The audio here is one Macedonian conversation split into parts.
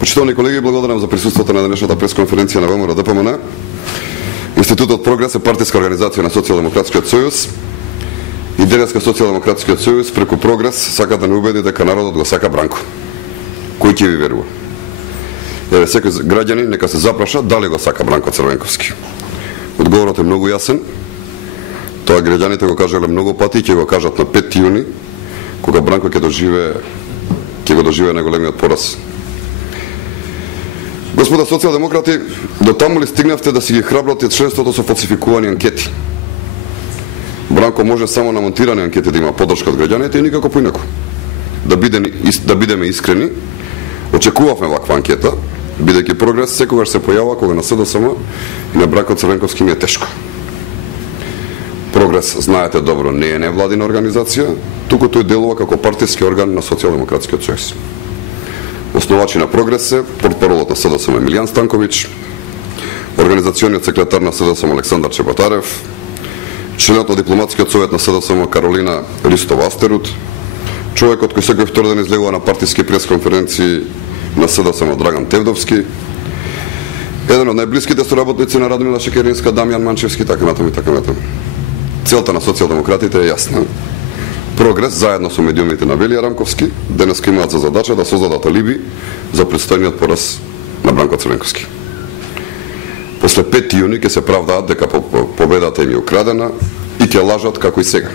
Почитувани колеги, благодарам за присуството на денешната пресконференција на ВМРО ДПМН. Институтот Прогрес е партиска организација на Социјалдемократскиот сојуз и денеска Социјалдемократскиот сојуз преку Прогрес сака да не убеди дека народот го сака Бранко. Кој ќе ви верува? Секој граѓанин нека се запраша дали го сака Бранко Црвенковски. Одговорот е многу јасен. Тоа граѓаните го кажале многу пати и ќе го кажат на 5 јуни, кога Бранко ќе го доживее најголемиот пораз. Господа социјалдемократи, до таму ли стигнавте да си ги храбрате членството со фалсификувани анкети? Бранко може само на монтирани анкети да има поддршка од граѓаните и никако поинаку. Да бидеме искрени, очекувавме ваква анкета, бидејќи Прогрес секогаш се појавува кога на СДСМ и на Бранко Црвенковски ми е тешко. Прогрес, знаете добро, не е невладина организација, туку тој делува како партиски орган на Социјалдемократскиот сојуз. Основачи на Прогрес се портпаролот на СДСМ Емилијан Станковиќ, организациониот секретар на СДСМ Александар Чепатарев, членот на дипломатскиот совет на СДСМ Каролина Ристова Астерут, човекот кој секој втор ден излегува на партиски пресконференции на СДСМ Драган Тевдовски, еден од најблиските соработници на Радмила Шекеринска Дамјан Манчевски, така натаму и така натаму. Целта на социјалдемократите е јасна. Прогрес, заедно со медиумите на Велија Рамковски, денеска имаат за задача да создадат алиби за предстојниот пораз на Бранко Црвенковски. После 5 јуни ќе се правдаат дека победата им е украдена и ќе лажат како и сега.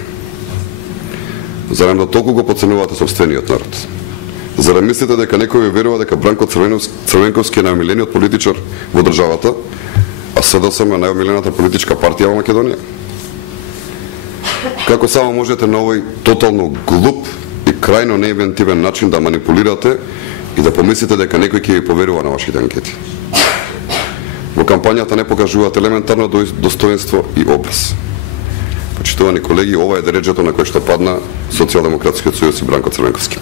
Зарем да толку го подценувате собствениот народ? Зарем мислите дека некој ви верува дека Бранко Црвенковски е најомилениот политичар во државата, а СДСМ е најомилената политичка партија во Македонија? Како само можете на овој тотално глуп и крајно неинвентивен начин да манипулирате и да помислите дека некој ќе ви поверува на вашите анкети? Во кампањата не покажуваат елементарно достоинство и образ. Почитувани колеги, ова е дереджето на кој што падна Социјалдемократскиот сојуз и Бранко Црвенковски.